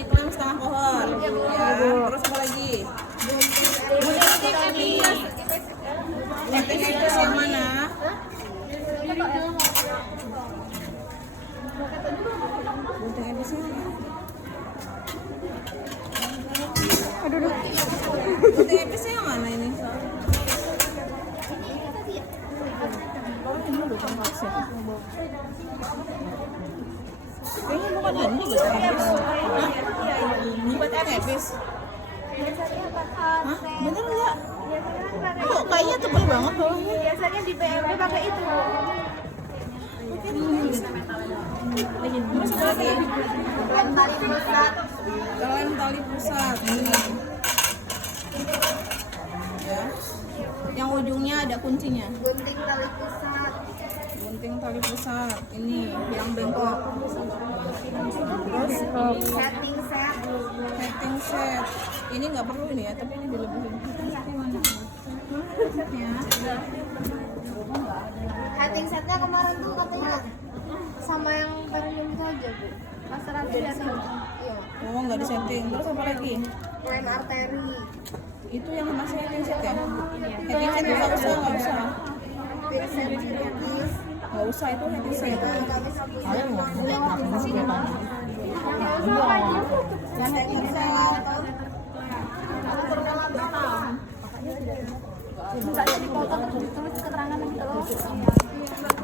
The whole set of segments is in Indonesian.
Ini klaim setengah pohon. Ya, terus apa lagi? Gunting ipis yang mana? Gunting ipis yang mana? Aduh. Gunting ipis yang mana ini? Kayaknya bukan ini gitu. Hah? Buat ipis? Hah? Bener nggak? Kok kayaknya tebal banget bawahnya? Biasanya di PMB pakai itu. Terus apa lagi? Lem tali pusat. Lem tali pusat ini. Ya. Yang ujungnya ada kuncinya. Gunting tali pusat. Gunting tali pusat ini yang bengkok. Terus Setting set. setting set. Ini nggak perlu ini ya, tapi ini dilebihin. Setnya. Setting setnya kemarin tuh katanya sama yang premium saja bu. Masalah beda sih. Iya. Oh, nggak disetting. Terus apa lagi? Lem arteri. Itu yang masih setting set ya? Setting set nggak usah, nggak usah. Pinset cirurgis. Nggak usah itu setting set. Setting set.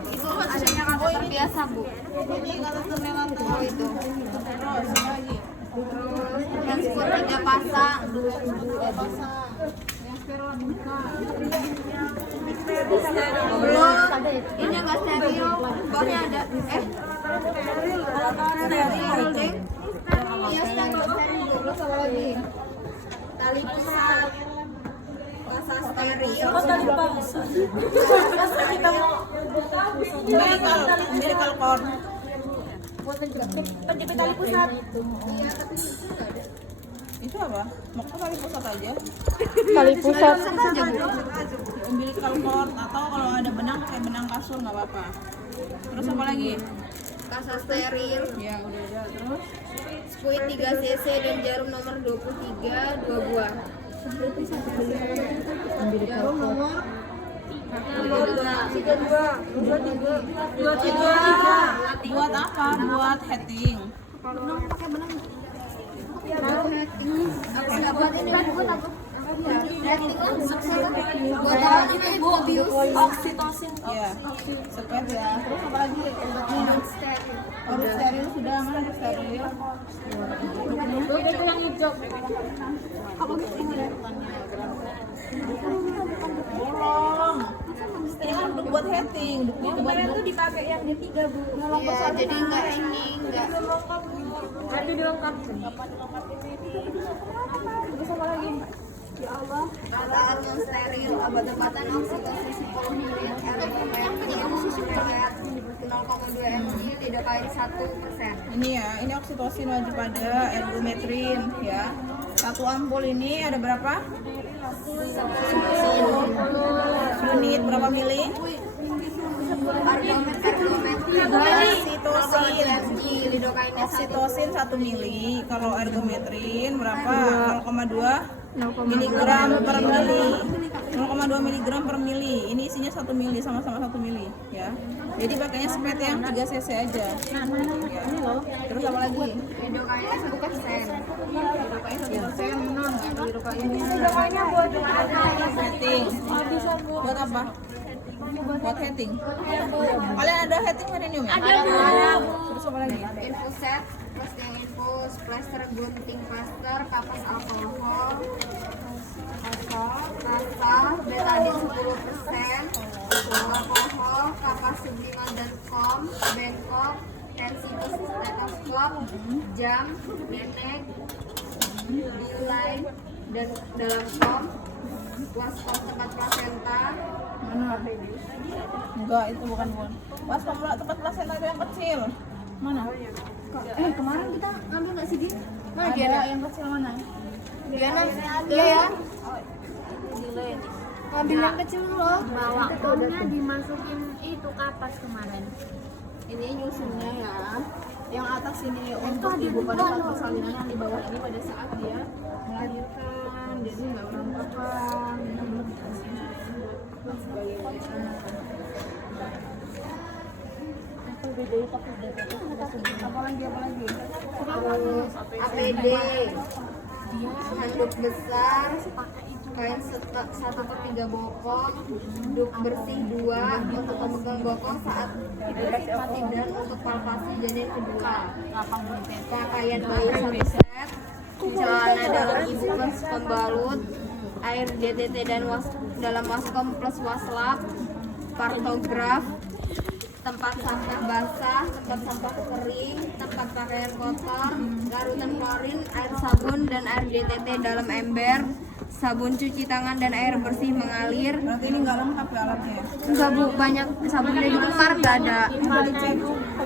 Itu adanya kanker terbiasa bu. Ini kalau terlewat Oh itu. terus apa lagi? Terus transport 3 pasang. Belum. Ini enggak steril. Bawahnya ada steril deh. Iya steril. Terus apa lagi? Tali pusat. Rasa steril. Umbilical cord. Penjepit tali pusat. Itu apa? Mau ke tali pusat aja? Tali pusat. Umbilical cord atau kalau ada benang pakai benang kasur nggak apa-apa. Terus apa lagi? Kasa steril. Ya udah ada. Terus Squid 3 cc dan jarum nomor 23 2 buah. Jarum nomor 23. buat apa? Buat heading. Pakai benang. Apa buat ini kan buat apa? Buat apa itu bu? Oksitosin. Iya. Squat ya. Terus apa lagi? Urut steril sudah mana urut steril? Bolong. Ini kan untuk buat heading, duknya buat Kemarin tuh dipakai yang di 3 bu. Ya, jadi enggak ini enggak. Jadi dilengkap. terus apa lagi? Ya Allah, ada argon steril, obat-obatan oksitosin 10 ml, ergomet 0,2 ml, lidocaine 1%. Ini ya, ini oksitosin wajib ada, ergometrin ya. Satu ampul ini ada berapa? 10 unit, berapa mili? Argomet, Oksitosin. lidocaine Oksitosin 1 mili. Kalau ergometrin berapa? 0,2 miligram per mili. 0,2 miligram per mili. Ini isinya 1 mili, sama-sama 1 mili ya. Jadi pakainya spet yang 3 cc aja. Ya. Ini loh. Terus apa lagi? lidocaine 1%. Lidocaine non. Lidocaine buat Heading. Buat apa? Buat heading. Kalian ada heading premium ya? Ada. Terus apa lagi? Infuset, plus yang infus, plaster, gunting plaster, kapas alkohol, rasa, betadine 10%, alkohol, kapas sublimal dan kom, bengkok, tensius, stetoskop, jam, nenek, D-line, dan dalam kom, waskop tempat plasenta, Mana? Enggak, itu bukan. Pas tempat plasenta itu yang kecil. Mana? kemarin kita ngambil nggak sih, Din? Ada yang kecil mana? Diana, iya ya. Ngambil yang kecil loh. Bawa komnya dimasukin itu kapas kemarin. Ini nyusunnya ya. Yang atas ini untuk ibu pada saat persalinan, yang di bawah ini pada saat dia melahirkan, jadi nggak berantakan. Apalagi Terus APD, handuk besar, kain 1/3 bokong, duk bersih 2 untuk pemegang bokong saat berpati dan untuk palpasi janin kedua, pakaian bayi 1 set, celana dalam ibu plus pembalut, air DTT dan dalam waskom plus waslap, partograf, tempat sampah basah, tempat sampah kering, tempat pakaian kotor, larutan klorin, air sabun dan air DTT dalam ember, sabun cuci tangan dan air bersih mengalir. berarti ini nggak lengkap ya alatnya. Enggak bu, banyak sabunnya juga kemarin nggak ada.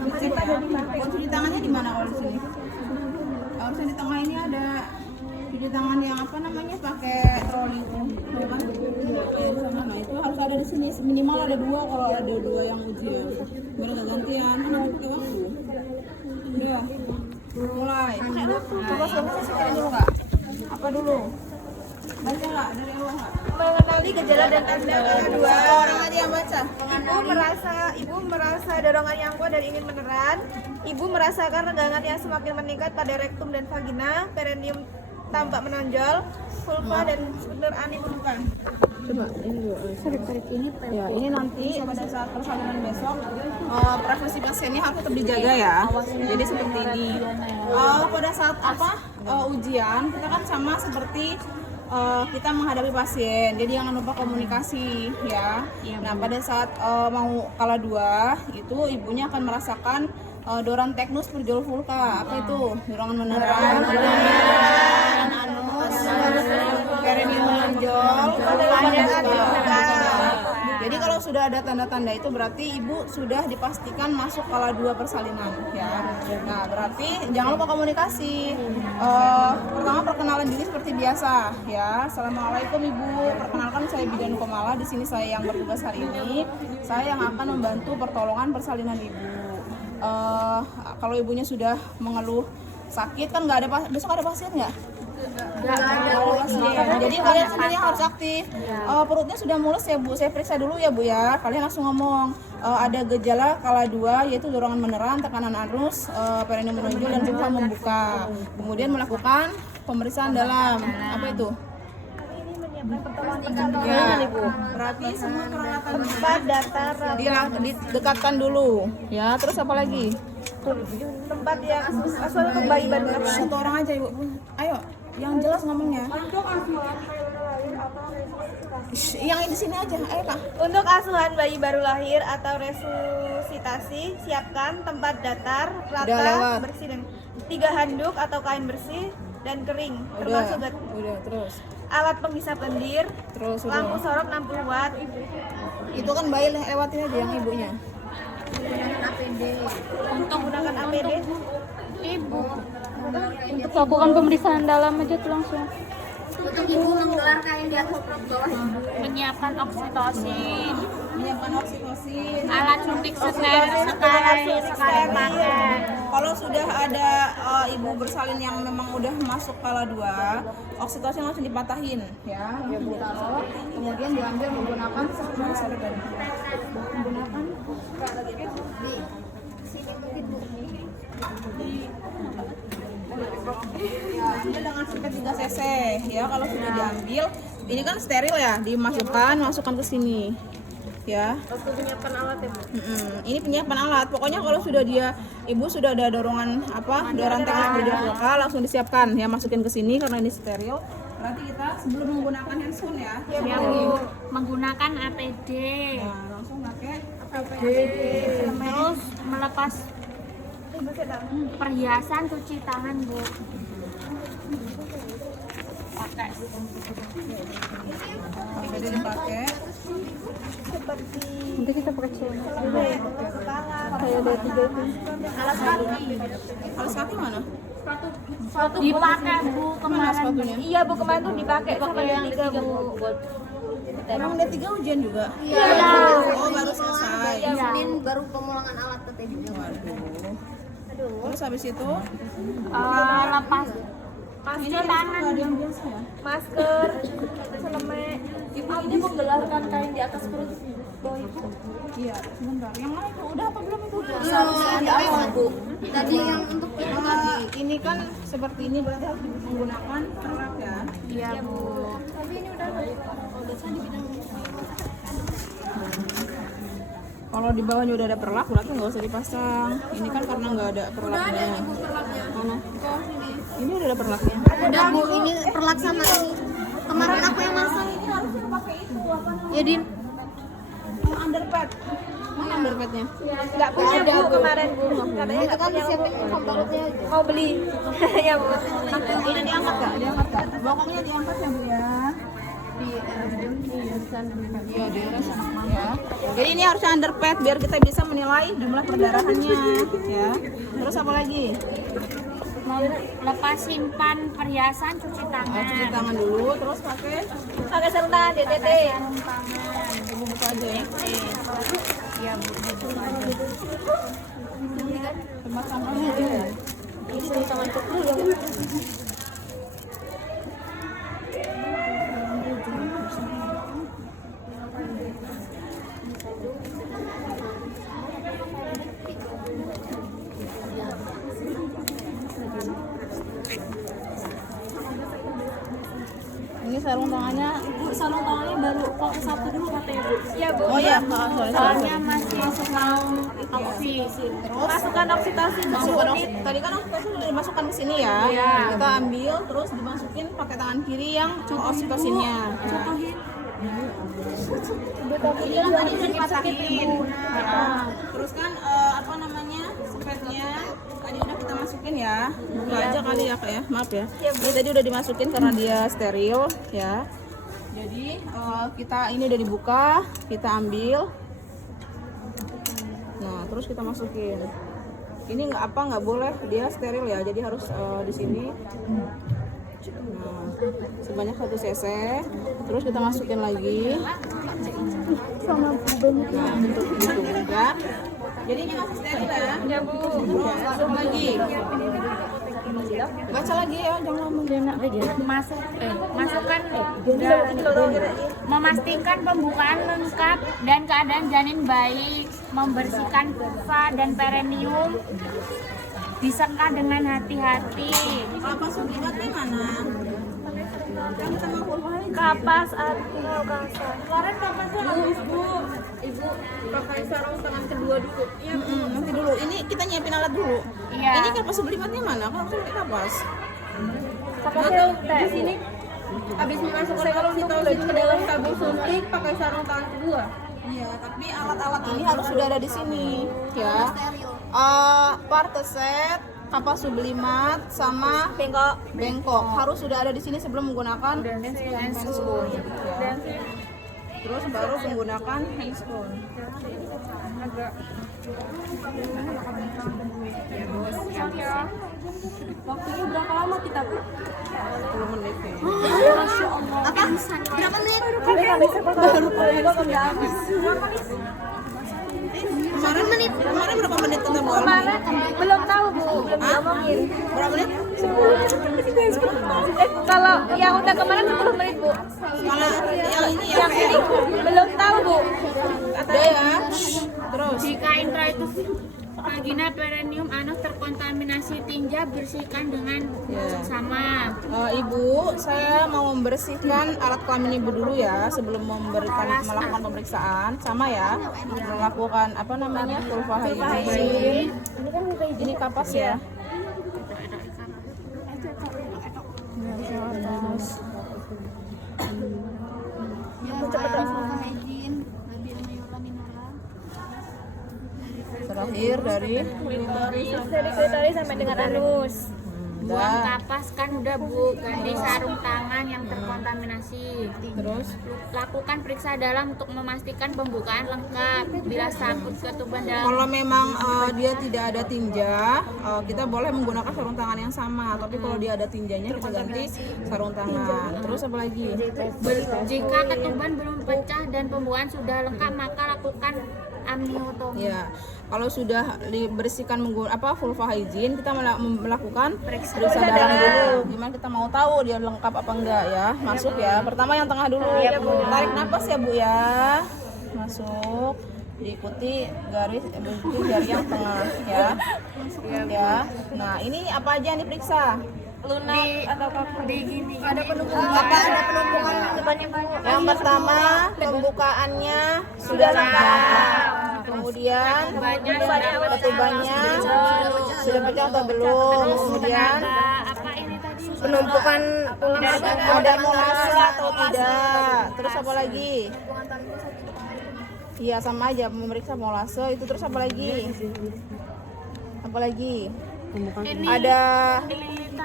Dicek ya. Buat cuci tangannya di mana kalau di sini? Harusnya di tengah ini ada cuci tangan yang apa namanya pakai troli itu, ya kan? Ya, di sana. Nah itu harus ada di sini, minimal ada 2 kalau ada 2 yang ujian. Biar nggak gantian, kan nanti pakai waktu. Udah, mulai. Coba suaminya sekarang dulu nggak? Apa dulu? Baca nggak dari awal nggak? Mengenali gejala dan tanda kedua. Orang aja yang baca. Ibu merasa dorongan yang kuat dan ingin meneran. Ibu merasakan renggangan yang semakin meningkat pada rektum dan vagina, perineum tampak menonjol, vulva dan sphincter anus bukan. Coba ini dulu. Ya, ini nanti pada saat persalinan besok privasi pasiennya harus tetap dijaga ya. Jadi seperti ini. Pada saat ujian kita kan sama seperti kita menghadapi pasien. Jadi jangan lupa komunikasi ya. Nah, pada saat mau kala 2 itu ibunya akan merasakan doran teknus perjol vulva. Apa itu? Dorongan meneran, anus, perineum menonjol, jadi kalau sudah ada tanda-tanda itu berarti ibu sudah dipastikan masuk kala 2 persalinan ya. Nah berarti jangan lupa komunikasi. Pertama perkenalan diri seperti biasa ya. Assalamualaikum ibu, perkenalkan saya Bidan Komala. Di sini saya yang bertugas hari ini. Saya yang akan membantu pertolongan persalinan ibu. Kalau ibunya sudah mengeluh sakit kan nggak ada besok ada pasien nggak? Jadi kalian sendiri harus aktif. Perutnya sudah mulus ya bu, saya periksa dulu ya bu ya. Kalian langsung ngomong ada gejala kala 2 yaitu dorongan meneran, tekanan anus, perineum menonjol dan vulva membuka. Kemudian melakukan pemeriksaan dalam apa itu? Ya, berarti semua peralatan Tempat datar didekatkan dulu ya. Terus apa lagi? tempat yang asal untuk bayi baru lahir. Satu orang aja ibu. Ayo, yang jelas ngomongnya. Yang di sini aja, ayo kak. Untuk asuhan bayi baru lahir atau resusitasi, siapkan tempat datar, Udah rata, lewat. bersih dan 3 handuk atau kain bersih dan kering, termasuk Udah, terus. alat penghisap lendir, Terus lampu udah. sorot 60 watt, Itu kan bayi lewatin aja yang ibunya. untuk menggunakan APD. Untuk lakukan pemeriksaan dalam aja tuh langsung. Untuk ibu menggelar kain di atas perut bawah ibu. Menyiapkan oksitosin, Menyiapkan oksitosin. alat suntik sekarang pakai. Kalau sudah ada ibu bersalin yang memang udah masuk kala 2, oksitosin langsung dipatahin ya. Ibu taruh, kemudian diambil menggunakan ya, ambil dengan sipet 3 cc ya. Kalau sudah diambil, ini kan steril ya, masukkan ke sini ya. Waktu menyiapkan alat ya bu. Ini penyiapan alat. Pokoknya kalau sudah ibu sudah ada dorongan dorongan teknis perjol vulva langsung disiapkan ya, masukin ke sini karena ini steril. Berarti kita sebelum menggunakan handphone ya, Ya bu, menggunakan APD. nah, langsung pakai Terus melepas perhiasan, cuci tangan bu. Pakai. APD dipakai. Nanti kita pakai celana. Kayak ada 3 itu. Alas kaki mana? Dipakai bu Mana kemarin. sepatunya? Iya bu, kemarin tuh dipakai sama yang 3 bu. Emang udah 3 ujian juga? Iya. Oh baru selesai. Senin baru pemulangan alat ke TB. Waduh. Terus habis itu Lepas Ini tangan ada yang biasa ya. masker, selemek. Ibu ini menggelarkan kain di atas perut bawah ibu. Iya, sebentar. Yang mana itu? Udah apa belum itu? Seharusnya di awal bu. Tadi yang untuk Ini kan seperti ini berarti harus menggunakan perlak ya. Iya bu. tapi ini udah di bidang Kalau di bawahnya udah ada perlak berarti nggak usah dipasang. Ini kan karena nggak ada perlaknya. perlaknya. Mana? Kok sini? Ini udah ada perlaknya. Udah bu, ini perlak sama ini. Kemarin aku yang masang. Ya Din. Underpad. Mana underpadnya? Nggak punya bu kemarin bu. Katanya Itu nggak kan punya bu. disiapin kompornya aja. Mau beli. Ya bu. Ini diangkat nggak? Diangkat nggak? Bokongnya diangkat ya bu ya. Iya di ya. Jadi ini harusnya underpad biar kita bisa menilai jumlah perdarahannya ya. Terus apa lagi? Lepas simpan perhiasan, cuci tangan. Cuci tangan dulu, terus pakai Pakai sarung tangan DTT. Sarung tangan. ibu buka aja ya. Iya bu. Tempat sampahnya aja ya. Ini sarung tangannya. Sarung tangannya baru pakai satu dulu katanya bu. Iya bu. Oh iya, sorry. Soalnya masih mau oksi. Masukkan oksitosin Masukkan unit. tadi kan oksitosin udah dimasukkan ke sini ya. Iya. Kita ambil terus dimasukin pakai tangan kiri yang oksitosinnya. Ini kan tadi udah dimasukin. Nah, terus kan apa namanya sepetnya tadi udah kita masukin ya. Buka aja kali ya kak ya. Maaf ya. Ini tadi udah dimasukin karena dia steril ya. Jadi kita ini udah dibuka, kita ambil. Nah, terus kita masukin. Ini nggak boleh dia steril ya. Jadi harus di sini. Nah, sebanyak 1 cc. Terus kita masukin lagi. Nah, bentuk gitu ya. Jadi ini masih steril ya. Ya bu. Masuk lagi. Baca lagi ya, jangan ngomong. Masukkan memastikan pembukaan lengkap dan keadaan janin baik, membersihkan vulva dan perineum, disekat dengan hati-hati. Apa sublimatnya mana? Kan kita mau vulva lagi. Kapas atau kasar. Kemarin kapasnya habis bu. Ibu pakai sarung tangan kedua dulu. Iya. Nanti dulu. Ini kita nyiapin alat dulu. Iya. Ini kapas sublimatnya mana? Kalau aku pakai kapas. Kapasnya Di sini habis memasukkan oksitosin ke dalam tabung suntik pakai sarung tangan kedua. Iya, tapi alat-alat ini harus sudah ada di sini, ya. Parteset, kapas sublimat, sama bengkok harus sudah ada di sini sebelum menggunakan handscoon. Ya. Terus baru menggunakan handscoon. Waktunya berapa lama kita bu? 10 menit ya. Apa? Berapa menit? Kemarin berapa menit kita buat? belum tahu bu, belum diomongin. Berapa menit? Kalau yang udah kemarin 10 menit bu. Kalau yang ini ya. Yang ini belum tahu bu. Ada ya. Terus. Jika intrauterus vagina perineum anus terkontaminasi tinja, bersihkan dengan seksama. Ibu, saya mau membersihkan alat kelamin ibu dulu ya sebelum melakukan pemeriksaan, sama ya. Melakukan apa namanya vulva hygiene. Ini kapas ya. Terakhir dari Dari klitoris sampai dengan anus. Buang kapas kan udah bu, ganti sarung tangan yang terkontaminasi. Terus Lakukan periksa dalam untuk memastikan pembukaan lengkap. Bila sangkut ketuban dalam kalau memang dia tidak ada tinja, kita boleh menggunakan sarung tangan yang sama. Tapi kalau dia ada tinjanya kita ganti sarung tangan. Terus apa lagi? jika ketuban belum pecah dan pembukaan sudah lengkap, maka lakukan amniotomi. Ya, kalau sudah dibersihkan menggunakan vulva hygiene, kita melakukan periksa darah dulu. Gimana kita mau tahu dia lengkap apa enggak ya? Masuk ya. Pertama yang tengah dulu. Tarik nafas ya Bu ya. Masuk. Diikuti garis ikuti jari yang tengah ya. Ya. Nah, ini apa aja yang diperiksa? Lunak di gini. Ada penumpukan depannya Bu. Yang pertama, pembukaannya sudah lengkap. Kemudian ketubannya sudah pecah atau belum? Kemudian Apa ini tadi? Penumpukan ada molase atau tidak? Terus apa lagi? Iya sama aja memeriksa molase itu. Terus apa lagi? Apa lagi? Ada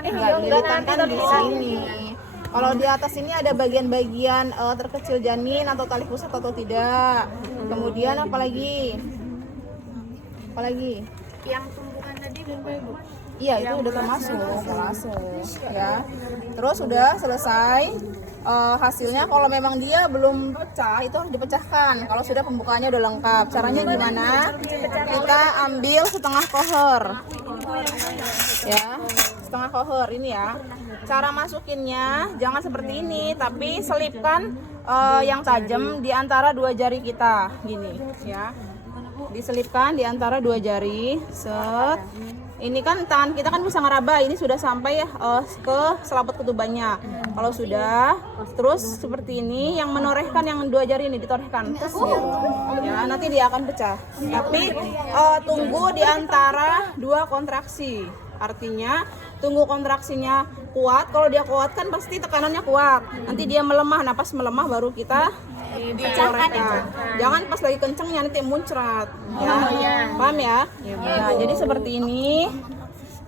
enggak lilitan kan di sini. Kalau di atas ini ada bagian-bagian terkecil janin atau tali pusat atau tidak. Kemudian apa lagi? Apa lagi? Yang tumbukan tadi Bu. Iya itu udah termasuk molase ya. Terus sudah selesai hasilnya. Kalau memang dia belum pecah itu harus dipecahkan. Kalau sudah pembukaannya udah lengkap. Caranya gimana? Kita ambil setengah kohor ya, setengah kohor ini ya. Cara masukinnya jangan seperti ini, tapi selipkan yang tajam di antara dua jari kita gini ya. Diselipkan di antara dua jari. Set. Ini kan tangan kita kan bisa ngeraba, ini sudah sampai ke selaput ketubannya. Kalau sudah, terus seperti ini, yang menorehkan yang dua jari ini ditorehkan, terus ya nanti dia akan pecah. Tapi tunggu di antara dua kontraksi, artinya tunggu kontraksinya kuat. Kalau dia kuat kan pasti tekanannya kuat. Nanti dia melemah, napas melemah baru kita ditorehkan. Jangan pas lagi kencengnya nanti muncrat. Ya, paham ya? Nah, jadi seperti ini.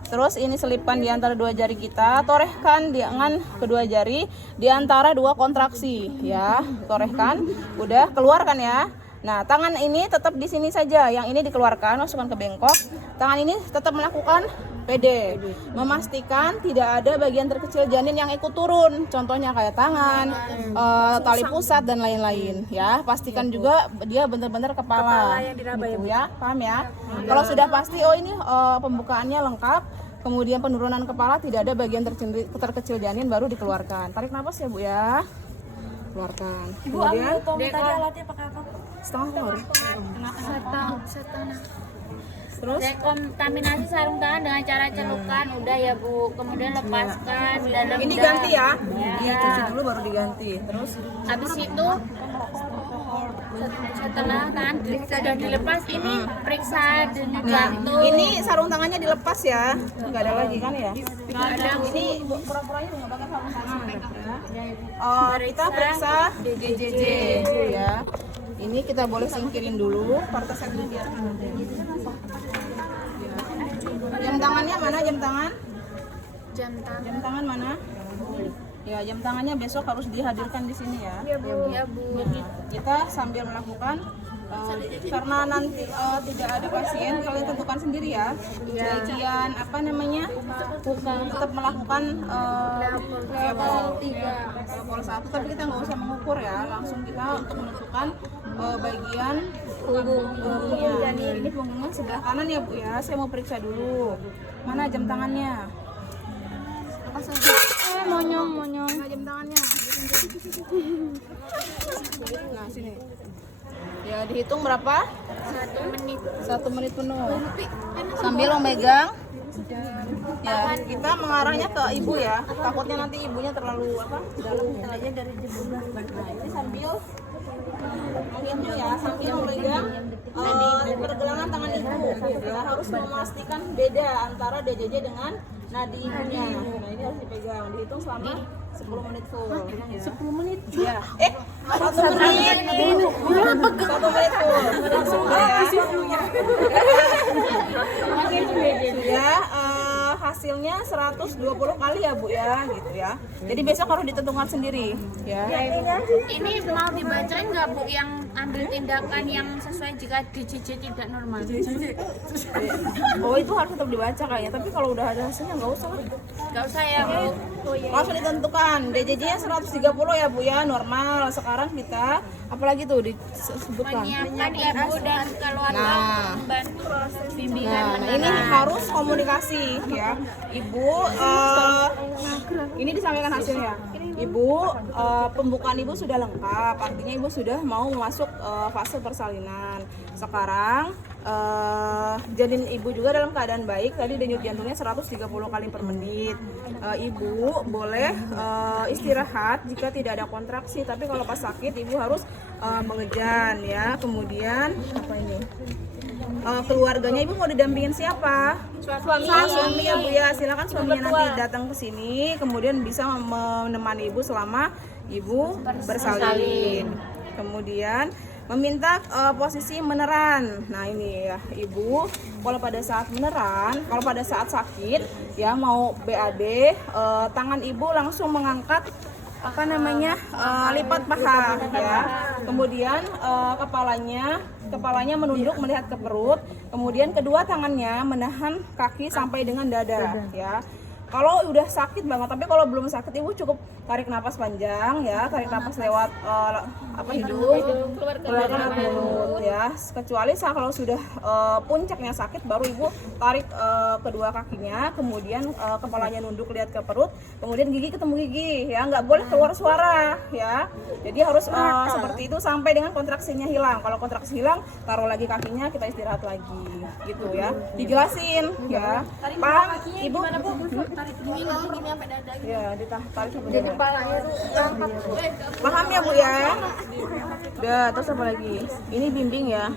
Terus ini selipkan di antara dua jari kita, torehkan dengan kedua jari di antara dua kontraksi, ya. Torehkan, udah keluarkan ya. Nah, tangan ini tetap di sini saja, yang ini dikeluarkan, masukkan ke bengkok. Tangan ini tetap melakukan PD, memastikan tidak ada bagian terkecil janin yang ikut turun, contohnya kayak tangan, tali pusat dan lain-lain, ya. Pastikan juga dia benar-benar kepala yang diraba gitu, ya, paham ya? Kalau sudah pasti, oh ini pembukaannya lengkap, kemudian penurunan kepala tidak ada bagian terkecil janin, baru dikeluarkan. Tarik nafas ya Bu ya, keluarkan. Kemudian alatnya pakai apa? setengah kohor. Setengah. Terus dekontaminasi sarung tangan dengan cara celukan, udah ya Bu. Kemudian lepaskan dalam Ini ganti ya. Dicuci dulu baru diganti. Terus habis itu setelah tangan sudah dilepas, ini periksa denyut jantung. ini sarung tangannya dilepas ya. Enggak ada lagi kan ya? Nggak ada. Ini pura-puranya udah nggak pakai sarung tangan ya. Kita periksa DJJ ya. Ini kita boleh singkirin dulu partesan biar. Jam tangannya mana jam tangan? Jam tangan mana? Ya, jam tangannya besok harus dihadirkan di sini ya. Iya Bu. Kita sambil melakukan karena nanti tidak ada pasien, kalian tentukan sendiri ya. Bagian apa namanya? Tetap melakukan level 1, tapi kita nggak usah mengukur ya, langsung kita untuk menentukan bagian punggungnya. Ini punggungnya sebelah kanan ya Bu ya. Saya mau periksa dulu. Mana jam tangannya? Monyong. Mana jam tangannya? Nah, sini. Ya, dihitung berapa? 1 menit. 1 menit penuh. Sambil memegang. Ya, kita mengarahnya ke ibu ya. Takutnya nanti ibunya terlalu dalam. Aja dari 17 Nah, ini sambil menghitung ya, sambil memegang pergelangan tangan ibu. Ya, harus memastikan beda antara DJJ dengan nadi ibunya. Nah, ini harus dipegang. Dihitung selama 10 menit full. 10 menit? Iya. 1 menit. 1 menit full. Ya, hasilnya 120 kali ya Bu ya, gitu ya. Jadi besok harus ditentukan sendiri ya. Ini mau dibacain nggak Bu yang ambil tindakan yang sesuai jika DJJ tidak normal? Oh, itu harus tetap dibaca kayaknya, tapi kalau udah ada hasilnya nggak usah. Nggak usah ya Bu. Langsung ditentukan. DJJ-nya 130 ya Bu ya, normal. Sekarang kita Apalagi tuh disebutkan. Menyiapkan ibu dan keluarga Nah. untuk membantu proses bimbingan Nah, ini harus komunikasi ya. Ibu, ini disampaikan hasilnya. Ibu, pembukaan ibu sudah lengkap, artinya ibu sudah mau masuk fase persalinan. Sekarang janin ibu juga dalam keadaan baik, tadi denyut jantungnya 130 kali per menit. Ibu boleh istirahat jika tidak ada kontraksi, tapi kalau pas sakit ibu harus mengejan ya. Kemudian apa ini? Keluarganya ibu mau didampingin siapa? Suami ya Bu ya. Silakan suaminya nanti datang ke sini, kemudian bisa menemani ibu selama ibu bersalin. Kemudian meminta posisi meneran. Nah ini ya ibu, kalau pada saat meneran, kalau pada saat sakit ya mau BAB, tangan ibu langsung mengangkat apa namanya lipat paha ya. Kemudian kepalanya menunduk melihat ke perut. Kemudian kedua tangannya menahan kaki sampai dengan dada ya. Kalau udah sakit banget, tapi kalau belum sakit ibu cukup tarik napas panjang ya, tarik napas lewat hidung, keluarkan mulut ya. Kecuali kalau sudah puncaknya sakit, baru ibu tarik kedua kakinya, kemudian kepalanya nunduk lihat ke perut, kemudian gigi ketemu gigi ya, nggak boleh keluar suara ya. Jadi harus seperti itu sampai dengan kontraksinya hilang. Kalau kontraksi hilang, taruh lagi kakinya, kita istirahat lagi gitu ya. Dijelasin ya. Paham ibu? Tarik gini sampai dada gitu. Ya, ditarik sampai dada. Paham ya Bu ya? Udah, terus apa lagi? Ini bimbing ya.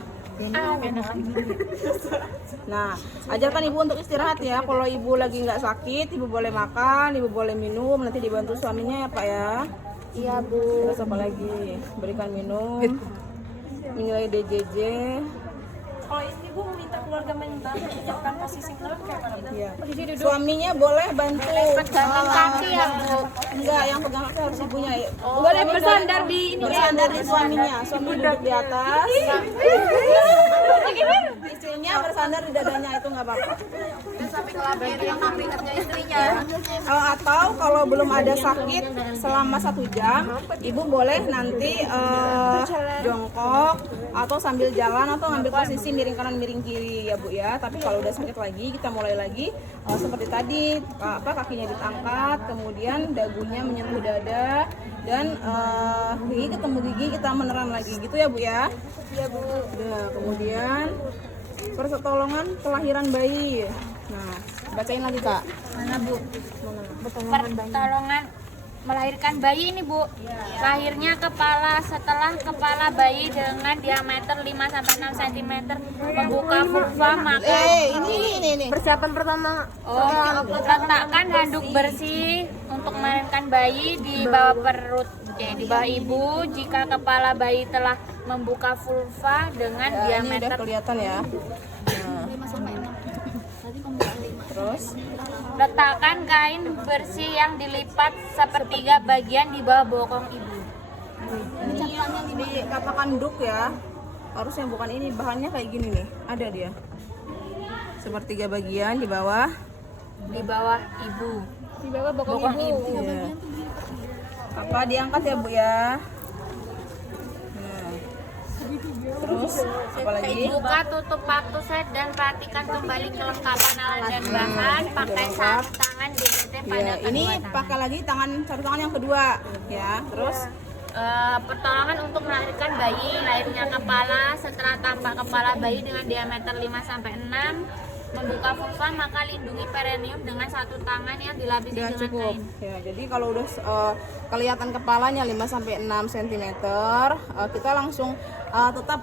Nah, ajarkan ibu untuk istirahat ya. Kalau ibu lagi nggak sakit, ibu boleh makan, ibu boleh minum. Nanti dibantu suaminya ya Pak ya. Iya Bu. Terus apa lagi? Berikan minum. Menilai DJJ. Kalau istri Bu meminta keluarga membantu menyiapkan posisi meneran kayak mana Bu? Ya. Suaminya boleh bantu pegangan kaki ya Bu. Enggak, yang pegang kaki harus ibunya. Boleh bersandar di ini. Bersandar di suaminya. Suami duduk di atas. Istrinya bersandar di dadanya, itu nggak apa-apa. Sampai kelabir yang namping kerja istrinya. Atau kalau belum ada sakit selama 1 jam, ibu boleh nanti jongkok atau sambil jalan atau ngambil posisi miring kanan miring kiri ya Bu ya. Tapi kalau udah sakit lagi, kita mulai lagi seperti tadi, kakinya ditangkat, kemudian dagunya menyentuh dada, dan gigi ketemu gigi, kita meneran lagi gitu ya Bu ya. Iya Bu. Nah, kemudian pertolongan kelahiran bayi. Nah, bacain lagi Kak. Mana Bu? Pertolongan melahirkan bayi ini Bu. Lahirnya kepala, setelah kepala bayi dengan diameter 5-6 cm membuka vulva, maka Ini. Persiapan pertama. letakkan handuk bersih untuk melahirkan bayi di bawah perut, di bawah ibu. Jika kepala bayi telah membuka vulva dengan Ini udah diameter kelihatan ya. Terus letakkan kain bersih yang dilipat sepertiga bagian di bawah bokong ibu. ini dikatakan duk ya. Harusnya bukan ini, bahannya kayak gini nih. Ada dia. Sepertiga bagian di bawah Ibu. Di bawah bokong ibu. Iya. Apa diangkat ya Bu ya? Nah. Terus apa lagi? Buka tutup waktu set dan perhatikan kembali kelengkapan alat dan bahan. Pakai sarung tangan DDT pada Ya, ini pakai lagi sarung tangan yang kedua ya. Terus pertolongan untuk melahirkan bayi. Lahirnya kepala, setelah tampak kepala bayi dengan diameter 5-6 membuka vulva, maka lindungi perineum dengan satu tangan yang dilapisi udah dengan cukup. kain. Ya, jadi kalau udah kelihatan kepalanya 5-6 cm, kita langsung tetap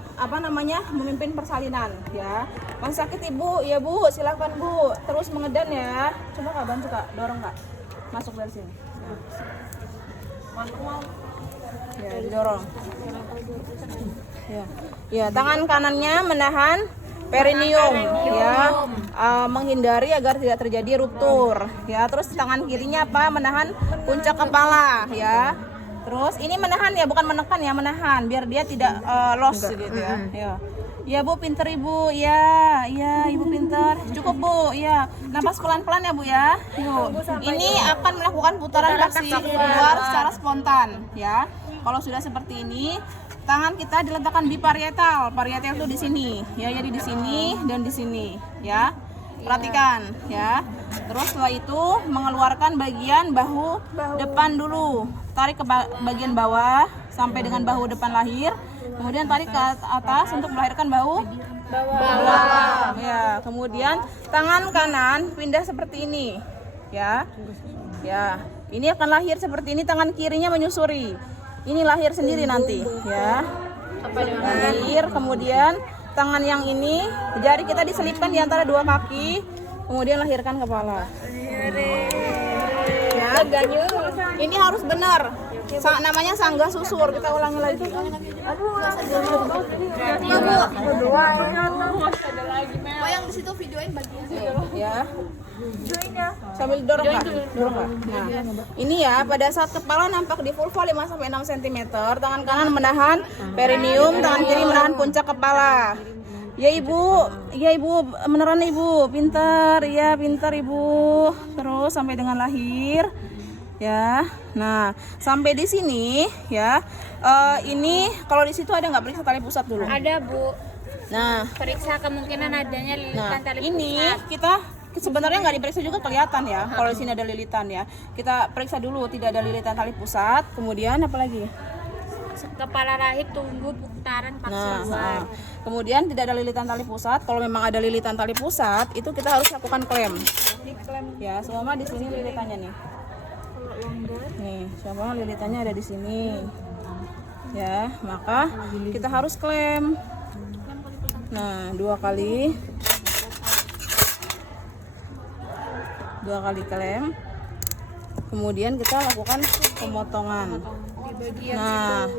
memimpin persalinan ya. Pas sakit Ibu, ya Bu, silakan Bu, terus mengedan ya. Coba Kak bantu Kak, dorong Kak. Masuk dari sini. Ya, didorong. Ya, tangan kanannya menahan perineum ya, menghindari agar tidak terjadi ruptur ya. Terus tangan kirinya menahan puncak kepala ya. Terus ini menahan ya, bukan menekan ya, menahan biar dia tidak loss gitu ya. Ya Bu, pinter Ibu. Ya Ibu pinter. Cukup Bu. Ya, napas pelan-pelan ya Bu ya. Yuk. Ini akan melakukan putaran kaki keluar secara spontan ya. Kalau sudah seperti ini, tangan kita diletakkan di parietal. Parietal itu di sini, ya. Jadi di sini dan di sini, ya. Perhatikan, ya. Terus setelah itu mengeluarkan bagian bahu depan dulu. Tarik ke bagian bawah sampai dengan bahu depan lahir. Kemudian tarik ke atas untuk melahirkan bahu bawah. Ya, kemudian tangan kanan pindah seperti ini, ya. Ya, ini akan lahir seperti ini, tangan kirinya menyusuri. Ini lahir sendiri nanti, ya. Lahir, kemudian tangan yang ini, jari kita diselipkan di antara dua kaki, kemudian lahirkan kepala. Ya. Ini harus benar. Namanya sanggah susur. Kita ulangi lagi. yang di situ videoin bagian. Ya. Sambil dorong Kak. Dorong Kak. Nah, ini ya pada saat kepala nampak di vulva 5 sampai 6 cm, tangan kanan menahan perineum, tangan kiri menahan puncak kepala. Ya Ibu beneran Ibu, pintar, ya pintar Ibu. Terus sampai dengan lahir. Ya, nah sampai di sini ya. Ini kalau di situ ada nggak periksa tali pusat dulu? Ada Bu. Nah, Periksa kemungkinan adanya lilitan tali ini pusat. kita sebenarnya nggak diperiksa juga kelihatan ya. Kalau di sini ada lilitan ya, kita periksa dulu tidak ada lilitan tali pusat. Kemudian apa lagi? Kepala rahim tumbuh putaran paksa. Nah, kemudian tidak ada lilitan tali pusat. Kalau memang ada lilitan tali pusat, itu kita harus lakukan klem. Ya, semua di sini lilitannya nih. Nih, semua lilitannya ada di sini. Ya, maka kita harus klem. Nah, 2 kali klem. Kemudian kita lakukan pemotongan.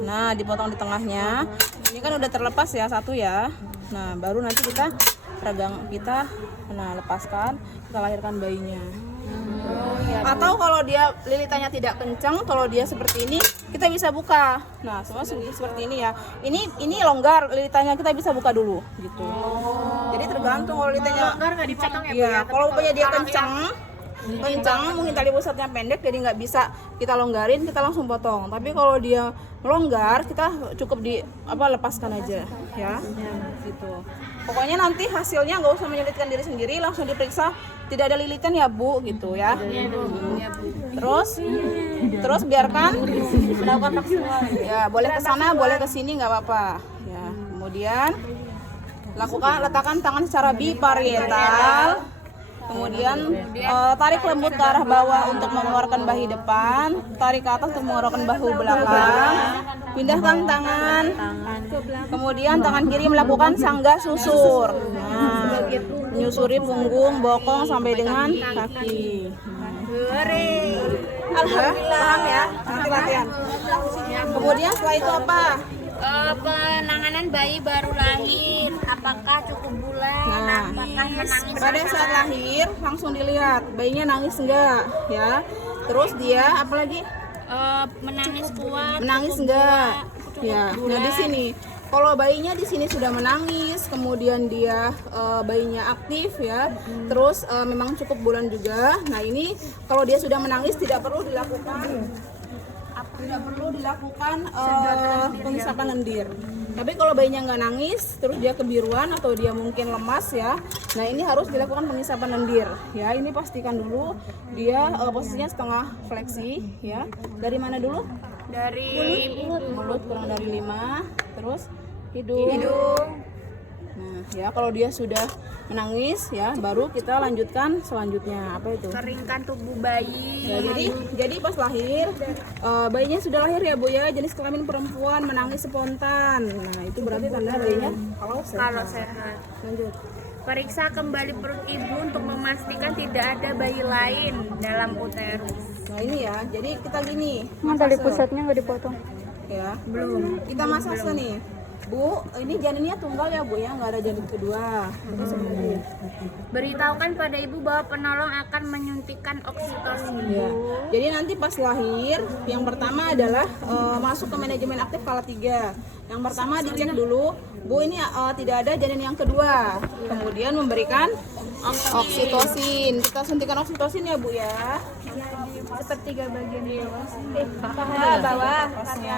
Nah, dipotong di tengahnya. Ini kan udah terlepas ya satu ya. Nah, baru nanti kita lepaskan, kita lahirkan bayinya. Atau kalau dia lilitannya tidak kencang, kalau dia seperti ini, kita bisa buka. Nah, semua seperti ini ya. Ini longgar lilitannya, kita bisa buka dulu gitu. Jadi tergantung kalau lilitannya Longgar nggak dipotong ya Bu? iya, kalau punya dia kencang, mungkin tali pusatnya pendek jadi nggak bisa kita longgarin, kita langsung potong. Tapi kalau dia longgar, kita cukup lepaskan aja ya. Gitu. Pokoknya nanti hasilnya nggak usah menyulitkan diri sendiri, langsung diperiksa tidak ada lilitan ya Bu gitu ya. Terus biarkan melakukan maksimal. Ya, boleh ke sana, boleh ke sini nggak apa-apa. Ya, kemudian letakkan tangan secara biparietal. Kemudian tarik lembut ke arah bawah untuk mengeluarkan bahu depan, tarik ke atas untuk mengeluarkan bahu belakang. Pindahkan tangan. Kemudian tangan kiri melakukan sanggah susur. Nah, menyusuri punggung, bokong sampai dengan kaki. Alhamdulillah ya. Nanti latihan. Kemudian setelah itu apa? Penanganan bayi baru lahir, apakah cukup bulan, apakah menangis Pada saat lahir langsung dilihat bayinya nangis enggak ya. Terus dia apalagi menangis kuat, menangis enggak ya. Nah di sini kalau bayinya di sini sudah menangis, kemudian dia bayinya aktif ya, terus memang cukup bulan juga. Nah ini kalau dia sudah menangis tidak perlu dilakukan pengisapan lendir. Tapi kalau bayinya nggak nangis, terus dia kebiruan atau dia mungkin lemas ya, nah ini harus dilakukan pengisapan lendir ya. Ini pastikan dulu dia posisinya setengah fleksi ya. Dari mana dulu? dari Mulut kurang dari 5, terus hidung. Nah ya, kalau dia sudah menangis ya, baru kita lanjutkan selanjutnya. Apa itu? keringkan tubuh bayi. Ya, jadi pas lahir bayinya sudah lahir ya Bu ya, jenis kelamin perempuan, menangis spontan. Nah itu berarti tanda bayinya kalau sehat. Lanjut. Periksa kembali perut ibu untuk memastikan tidak ada bayi lain dalam uterus. Nah ini ya, jadi kita gini. Tali pusatnya nggak dipotong. Ya, belum. Kita masase nih. Bu, ini janinnya tunggal ya Bu ya, nggak ada janin kedua. Beritahukan pada ibu bahwa penolong akan menyuntikkan oksitosin. Ya. Jadi nanti pas lahir, yang pertama adalah masuk ke manajemen aktif kala 3. Yang pertama dicek dulu, Bu ini tidak ada janin yang kedua. Kemudian memberikan oksitosin. Kita suntikan oksitosin ya Bu ya. sepertiga bagian paha bawah Pasnya.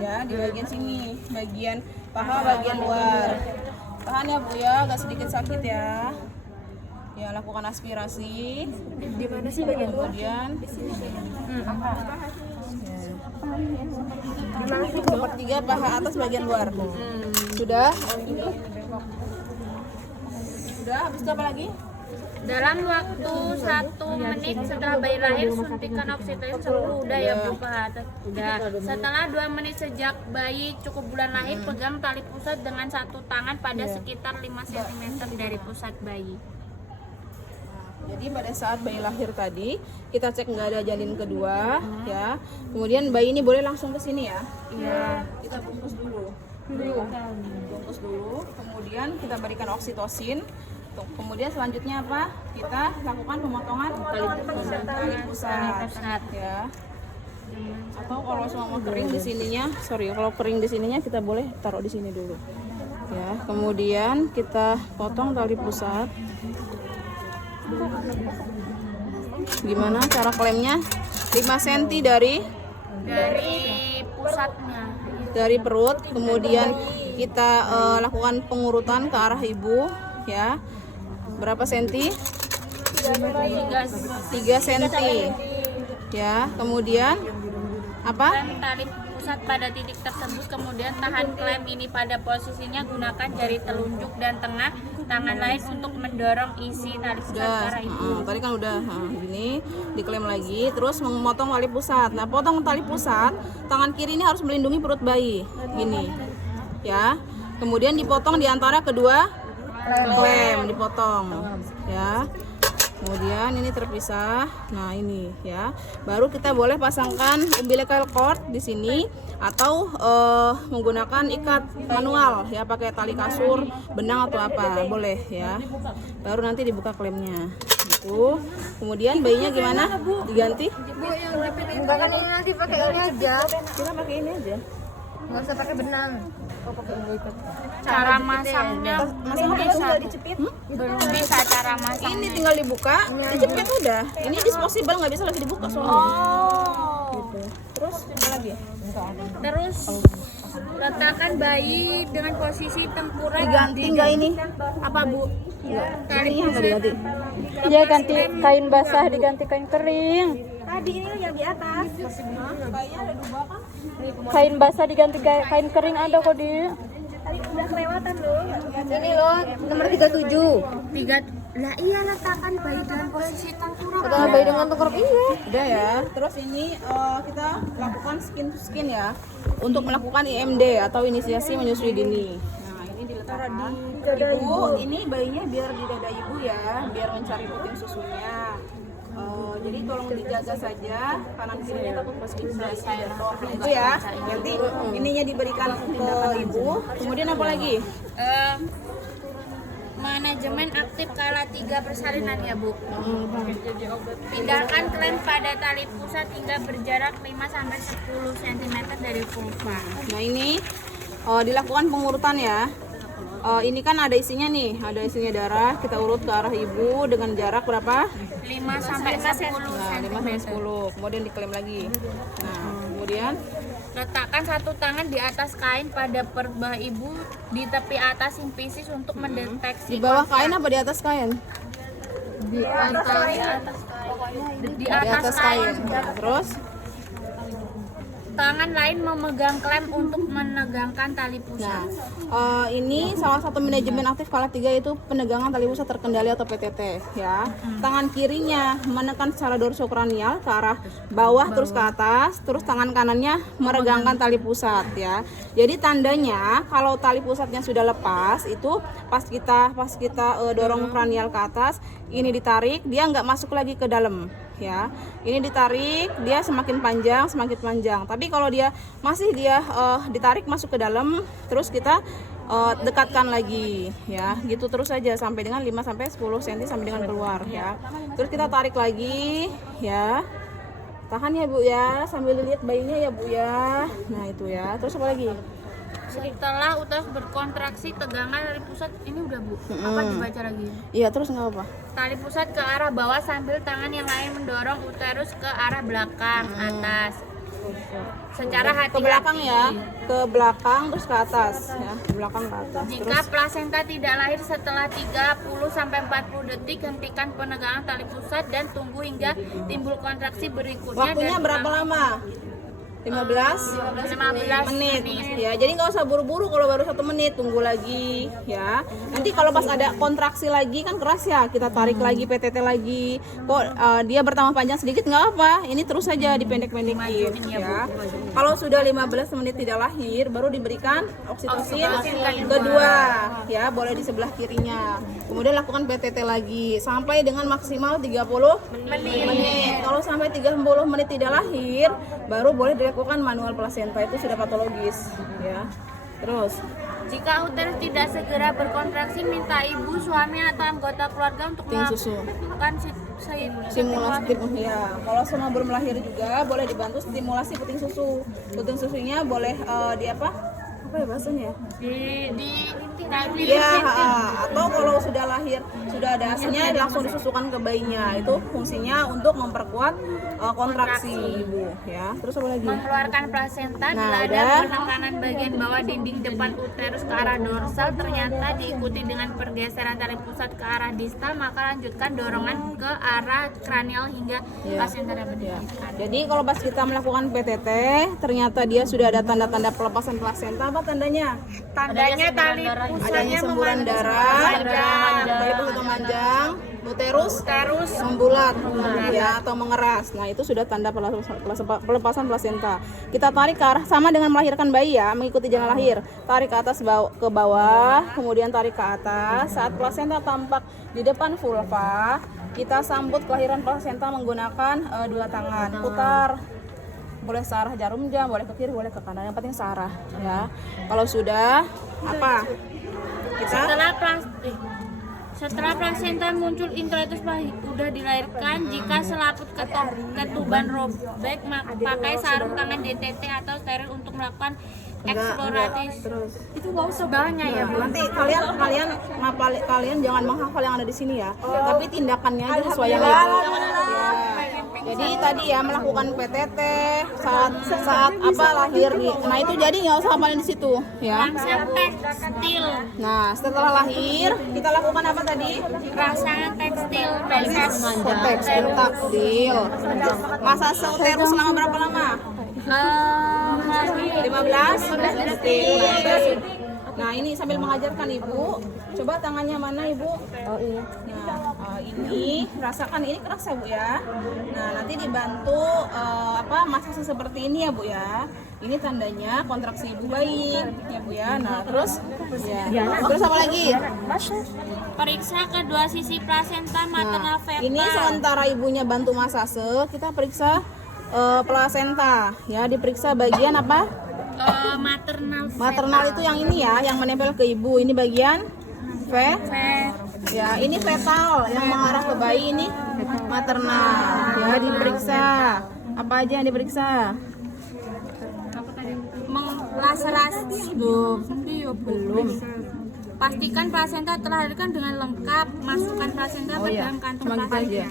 Ya, di bagian sini, bagian paha bagian luar. Tahan ya Bu ya, agak sedikit sakit ya. Ya, lakukan aspirasi. di mana sih bagian luar? Kemudian sepertiga paha atas bagian luar. Sudah? Sudah, habis itu apa lagi? Dalam waktu 1 menit setelah bayi lahir, suntikan oksitosin 10 udah ya Bu paha atas. Udah. Setelah 2 menit sejak bayi cukup bulan lahir, pegang tali pusat dengan satu tangan pada sekitar 5 cm dari pusat bayi. Jadi pada saat bayi lahir tadi kita cek nggak ada janin kedua, ya. Kemudian bayi ini boleh langsung ke sini ya. Iya. Kita bungkus dulu. Bungkus dulu. Kemudian kita berikan oksitosin. Kemudian selanjutnya apa? Kita lakukan pemotongan tali pusat, ya. Atau kalau semua kering di sininya, kalau kering di sininya kita boleh taruh di sini dulu. Ya. Kemudian kita potong tali pusat. Gimana cara klemnya? 5 cm dari pusatnya. dari perut. Kemudian kita lakukan pengurutan ke arah ibu, ya. Berapa senti? 3 cm. Ya, kemudian apa? Klem tali pusat pada titik tersebut, kemudian tahan klem ini pada posisinya, gunakan jari telunjuk dan tengah tangan lain untuk mendorong isi tali pusat ke arah ibu. Tadi kan udah gini, diklaim lagi, terus memotong tali pusat. Nah, potong tali pusat, tangan kiri ini harus melindungi perut bayi, gini, ya. Kemudian dipotong di antara kedua klem, dipotong, ya. Kemudian ini terpisah. Nah, ini ya. Baru kita boleh pasangkan umbilical cord di sini atau menggunakan ikat manual ya, pakai tali kasur, benang atau apa, boleh ya. Baru nanti dibuka klemnya. Gitu. Kemudian bayinya gimana? Diganti? Enggak kan ini nanti pakai ini aja. Kita pakai ini aja. Nggak usah pakai benang. Cara masangnya belum bisa, belum bisa cara masang. Ini tinggal dibuka, dijepit udah. Ini disposable, nggak bisa lagi dibuka soalnya. Gitu. Terus apa lagi? Terus letakkan bayi dengan posisi tengkurap. Diganti nggak ini? Apa Bu? Tali nggak diganti. Iya, ganti kain basah diganti kain kering. Tadi ini yang di atas. Bayinya ada 2 kan? Kain basah diganti kain kering ada kok di. Tadi udah kelewatan loh. Ini loh, nomor 37. Lah iya, letakkan bayi dengan posisi tengkurap. Udah bayi dengan tengkurap iya. Udah ya. Terus ini kita lakukan skin to skin ya, untuk melakukan IMD atau inisiasi menyusui dini. Nah, ini diletakkan ibu. Ini bayinya biar di dada ibu ya, biar mencari rutin susunya. Jadi tolong dijaga saja kanan kirinya, takut posisi bisa jatuh. Nah, itu ya. Nanti ininya diberikan ke ibu. Kemudian apa lagi? Manajemen aktif kala 3 persalinan ya Bu. Pindahkan klem pada tali pusat hingga berjarak 5-10 cm dari vulva. Nah, ini dilakukan pengurutan ya. Ini kan ada isinya nih, ada isinya darah. Kita urut ke arah ibu dengan jarak berapa? 5-10 Nah, 5-10. Kemudian diklaim lagi. Nah, kemudian letakkan satu tangan di atas kain pada perut ibu di tepi atas simpisis untuk mendeteksi di bawah kain apa di atas kain? di atas kain. Nah, terus Tangan lain memegang klem untuk menegangkan tali pusat. Nah, ini salah satu manajemen aktif kala 3 itu penegangan tali pusat terkendali atau PTT ya. Tangan kirinya menekan secara dorsokranial ke arah bawah terus ke atas, terus tangan kanannya meregangkan tali pusat ya. Jadi tandanya kalau tali pusatnya sudah lepas itu pas kita dorong kranial ke atas, ini ditarik, dia nggak masuk lagi ke dalam ya. Ini ditarik, dia semakin panjang. Tapi kalau dia masih ditarik masuk ke dalam, terus kita dekatkan lagi ya, gitu terus saja sampai dengan 5-10 cm sampai dengan keluar ya. Terus kita tarik lagi ya, tahan ya Bu ya, sambil lihat bayinya ya Bu ya. Nah itu ya, terus apa lagi? Setelah uterus berkontraksi, tegangan dari pusat ini udah Bu. Apa dibaca lagi? Iya, terus nggak apa? Tali pusat ke arah bawah sambil tangan yang lain mendorong uterus ke arah belakang atas. Secara Ke hati-hati. belakang ya, ke belakang terus ke atas ya, ke belakang ke atas. Jika plasenta tidak lahir setelah 30-40 detik, hentikan penegangan tali pusat dan tunggu hingga timbul kontraksi berikutnya. Waktunya dan berapa lama? 15 menit ya, jadi nggak usah buru-buru kalau baru 1 menit, tunggu lagi ya. Nanti kalau pas ada kontraksi lagi kan keras ya, kita tarik lagi PTT lagi, kok dia bertambah panjang sedikit nggak apa, ini terus saja dipendek-pendekin ya. Kalau sudah 15 menit tidak lahir, baru diberikan oksitosin kedua ya, boleh di sebelah kirinya, kemudian lakukan PTT lagi sampai dengan maksimal 30 menit. Kalau sampai 30 menit tidak lahir, baru boleh dilakukan manual plasenta, itu sudah patologis ya. Terus jika uterus tidak segera berkontraksi, minta ibu, suami atau anggota keluarga untuk puting susu, melakukan simulasi ya. Kalau semua belum lahir juga boleh dibantu stimulasi puting susu. Puting susunya boleh di apa ya bahasanya? Ya, atau kalau sudah lahir sudah ada hasilnya langsung disusukan ke bayinya. Itu fungsinya untuk memperkuat kontraksi ibu ya. Terus apa lagi? Mengeluarkan plasenta bila ada penekanan bagian bawah dinding depan uterus ke arah dorsal ternyata diikuti dengan pergeseran tali pusat ke arah distal, maka lanjutkan dorongan ke arah kranial hingga plasenta dapat dihentikan. Jadi kalau pas kita melakukan PTT ternyata dia sudah ada tanda-tanda pelepasan plasenta, apa tandanya? Tandanya tali Adanya semburan darah, tali pusat memanjang, uterus membulat ya atau mengeras. Nah, itu sudah tanda pelepasan plasenta. Kita tarik ke arah sama dengan melahirkan bayi ya, mengikuti jalan lahir. Tarik ke atas ke bawah, kemudian tarik ke atas. Saat plasenta tampak di depan vulva, kita sambut kelahiran plasenta menggunakan 2 tangan. Putar, boleh searah jarum jam, boleh ke kiri, boleh ke kanan, yang penting searah ya. Kalau sudah apa? Setelah plasenta muncul, introitus sudah dilahirkan. Jika selaput ketuban robek, pakai sarung tangan DTT atau steril untuk melakukan eksplorasi. Itu nggak usah banyak ya Bu. Nanti kalian jangan menghafal yang ada di sini ya, tapi tindakannya aja sesuai yang ada. Ya. Jadi tadi ya melakukan PTT saat apa lahir, nah itu jadi nggak usah hafalin di situ ya. Rangsang tekstil. Nah setelah lahir kita lakukan apa tadi? Rangsangan tekstil. Tekstil taktil. Masa uterus selama berapa lama? 15 detik. Nah ini sambil mengajarkan ibu, coba tangannya mana ibu? Oh iya. Nah ini rasakan, ini keras ya bu ya. Nah nanti dibantu masasi seperti ini ya bu ya. Ini tandanya kontraksi ibu baik ya bu ya. Nah terus terus apa lagi? Periksa kedua sisi plasenta maternal fetal. Ini sementara ibunya bantu masase, kita periksa plasenta ya, diperiksa bagian apa? Maternal itu yang ini ya, yang menempel ke ibu. Ini bagian ya, ini fetal yang mengarah ke bayi, ini maternal ya, diperiksa. Apa aja yang diperiksa? Laserasi belum. Pastikan plasenta telah dilahirkan dengan lengkap. Masukkan plasenta ke dalam kantong plasenta.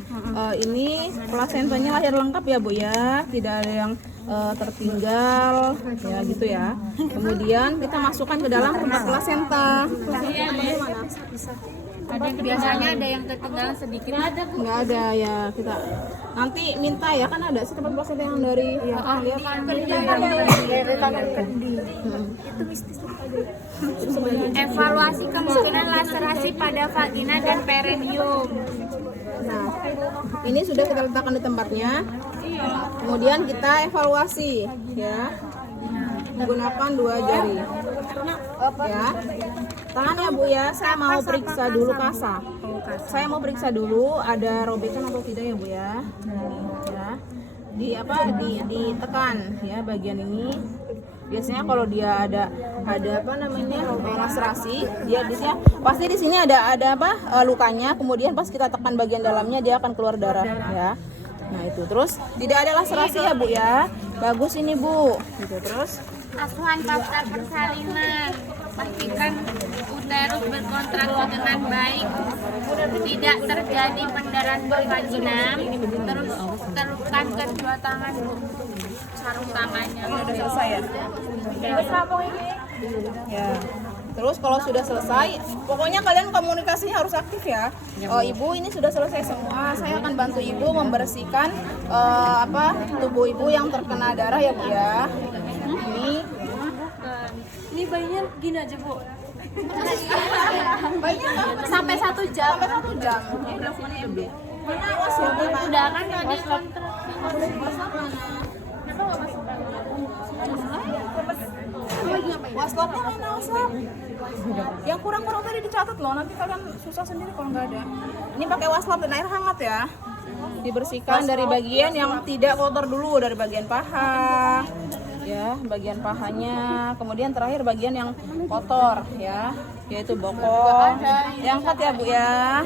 Ini plasentanya lahir lengkap ya bu ya, tidak ada yang tertinggal ya gitu ya. Kemudian kita masukkan ke dalam tempat plasenta. Biasanya ada yang ketinggalan sedikit. Nggak ada ya, kita nanti minta ya, kan ada sih tempat plasenta yang dari Evaluasi kemungkinan laserasi pada vagina dan perineum. Nah, ini sudah kita letakkan di tempatnya. Kemudian kita evaluasi ya, menggunakan 2 jari. Ya, tahan ya bu ya. Saya mau periksa dulu kasa. Saya mau periksa dulu ada robekan atau tidak ya bu ya. Ya, ditekan ya bagian ini. Biasanya kalau dia ada apa namanya laserasi, dia biasanya pasti di sini ada lukanya. Kemudian pas kita tekan bagian dalamnya dia akan keluar darah ya. Nah itu terus tidak ada laserasi ya bu ya, bagus ini bu. Gitu terus asuhan pasca persalinan. Pastikan uterus berkontraksi dengan baik, tidak terjadi pendarahan bervaginam. Terus teruskan kedua tangan Bu, sarung tangannya. Ini udah selesai ya? Ya. Terus kalau sudah selesai, pokoknya kalian komunikasinya harus aktif ya. Oh, Ibu ini sudah selesai semua. Saya akan bantu Ibu membersihkan tubuh Ibu yang terkena darah ya Bu ya. Ini bayinya gini aja Bu. Baiknya Sampai 1 jam. sampai 1 jam. Ini dilakukan lebih. Mana waslapnya? Udah kan tadi kontrak. Waslapnya mana waslap? Yang kurang-kurang tadi dicatat loh. Nanti kalian susah sendiri kalau nggak ada. Ini pakai waslap dan air hangat ya. Dibersihkan dari bagian yang tidak kotor dulu, dari bagian paha. Ya, bagian pahanya, kemudian terakhir bagian yang kotor ya, yaitu bokong. Diangkat ya Bu ya.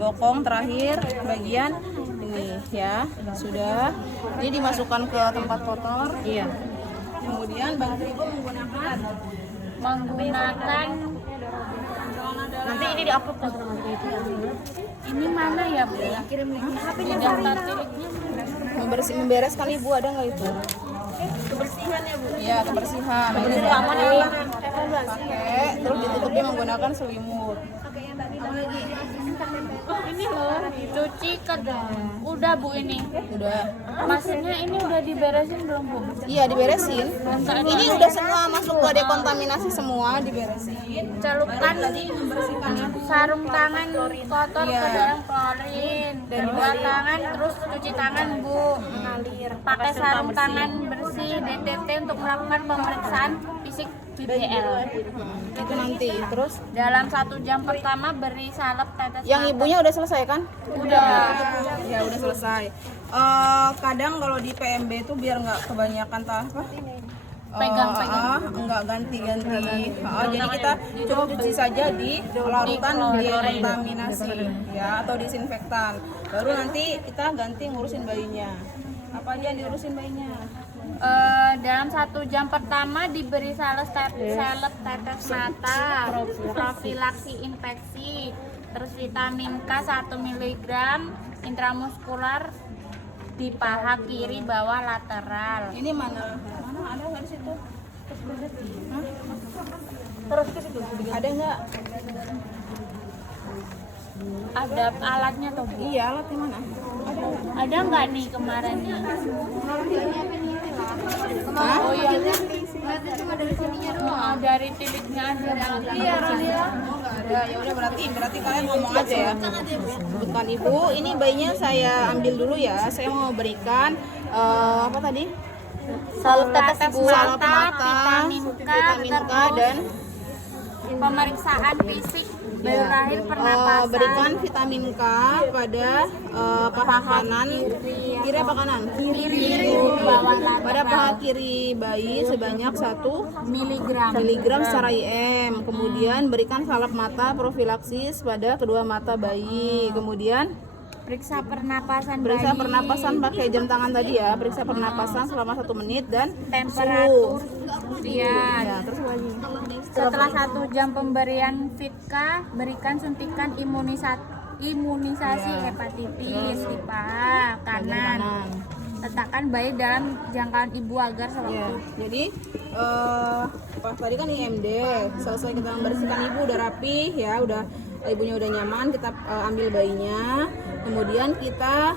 Bokong terakhir bagian ini ya. Sudah. Ini dimasukkan ke tempat kotor. Iya. Kemudian bantu Ibu menggunakan Nanti ini diupload ke ini mana ya Bu? Kirim link di daftar tiliknya. membereskan Ibu, ada nggak itu? Kebersihan ya Bu. Iya, kebersihan. Ini pakai, terus ditutupnya menggunakan selimut. Ini loh, cuci ke udah Bu ini. Udah. Maksudnya ini udah diberesin belum Bu? Iya, diberesin. Ini udah semua masuk ke dekontaminasi semua, diberesin. Celupkan sarung tangan kotor Iya. ke dalam klorin. Kedua tangan terus cuci tangan Bu. Mengalir. Pakai sarung tangan bersih DTT untuk melakukan pemeriksaan fisik BBL. Itu nanti. Terus Dalam 1 jam pertama beri salep tetes yang mata. ibunya udah selesai kan? Udah. Ya, udah selesai. Kadang kalau di PMB itu biar nggak kebanyakan Pegang-pegang. enggak ganti-ganti. Jadi kita cukup cuci saja di larutan dekontaminasi ya, atau disinfektan. Baru nanti kita ganti ngurusin bayinya. Apa aja yang diurusin bayinya? Dalam 1 jam pertama diberi salep tetes mata, profilaksi infeksi, terus vitamin K 1 mg intramuskular di paha kiri bawah lateral. Ini mana? Mana ada nggak di situ? Hah? Terus ke situ. Ada nggak? Ada alatnya tuh Bu? Iya, alatnya mana? Ada nggak nih kemarin nih? Hah? Oh iya, cuma dari sininya doang. Dari tiliknya aja. Iya, Oh, nggak ada. Ya udah berarti kalian ngomong aja ya. Bukan Ibu, ini bayinya saya ambil dulu ya. Saya mau berikan apa tadi? salep tetes Salep mata, mata, vitamin K dan pemeriksaan fisik berakhir pernapasan. berikan vitamin K pada paha kanan, kiri apa kanan? Kiri bawah Pada paha lateral kiri bayi sebanyak 1 miligram. miligram secara IM. Kemudian berikan salep mata profilaksis pada kedua mata bayi. Kemudian Periksa pernapasan periksa bayi. pernapasan pakai jam tangan tadi ya. Periksa pernapasan selama 1 menit dan Temperatur suhu. sekian. Ya, terus lagi. Setelah 1 jam pemberian Fitka, berikan suntikan imunisasi hepatitis di paha kanan. Letakkan bayi dalam jangkauan ibu agar Ya, sewaktu. jadi pas tadi kan IMD, selesai kita membersihkan ibu udah rapi ya, udah ibunya udah nyaman, kita ambil bayinya, kemudian kita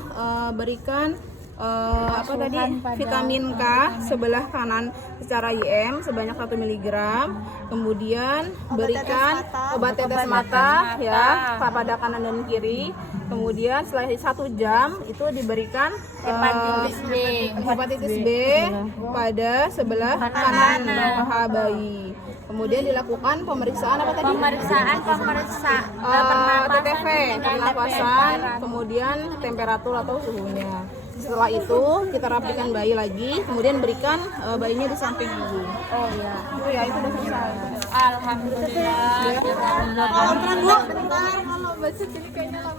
berikan apa tadi vitamin K sebelah kanan secara IM sebanyak 1 mg, kemudian berikan obat tetes mata ya pada kanan dan kiri, kemudian setelah 1 jam itu diberikan hepatitis B pada sebelah kanan paha bayi. Kemudian dilakukan pemeriksaan apa tadi? Pemeriksaan TTV, pernapasan, kemudian temperatur atau suhunya. Setelah itu kita rapikan bayi lagi, kemudian berikan bayinya di samping ibu. Oh iya. Itu ya, itu udah selesai. Alhamdulillah. Kontrol dulu. Bentar, kalau baca jadi kayaknya lama.